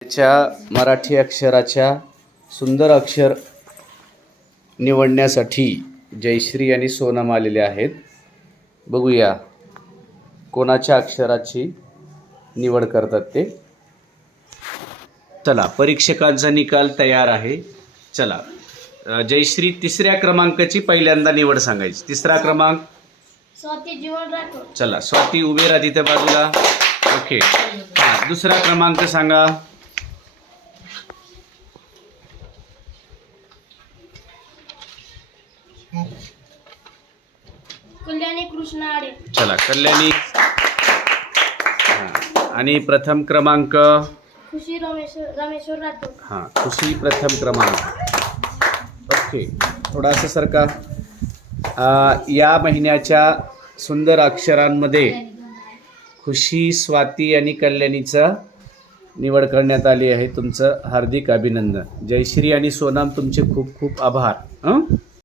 त्याच्या मराठी अक्षराच्या सुंदर अक्षर निवडण्यासाठी जयश्री आणि सोनम आलेले आहेत. बघूया कोणाच्या अक्षराची निवड करतात ते. चला परीक्षकांचा निकाल तयार आहे. चला अ, जयश्री तिसऱ्या क्रमांकाची पहिल्यांदा निवड सांगायची. तिसरा क्रमांक? स्वाती जीवन राठोड चला स्वाती उभे राहा तिथे बाजूला. ओके. हां दुसरा क्रमांक सांगा. कल्याणी कृष्ण आडे. चला कल्याणी. हां आणि प्रथम क्रमांक? खुशी रमेश्वर रामेश्वर राठोड. हां खुशी प्रथम क्रमांक. ओके थोडासा सरका. आ, या महिन्याच्या सुंदर अक्षरांमध्ये खुशी स्वाती आणि कल्याणीचा निवड करण्यात आली आहे. तुमचं हार्दिक अभिनंदन. जयश्री आणि सोनाम तुमचे खूप खूप आभार. हं?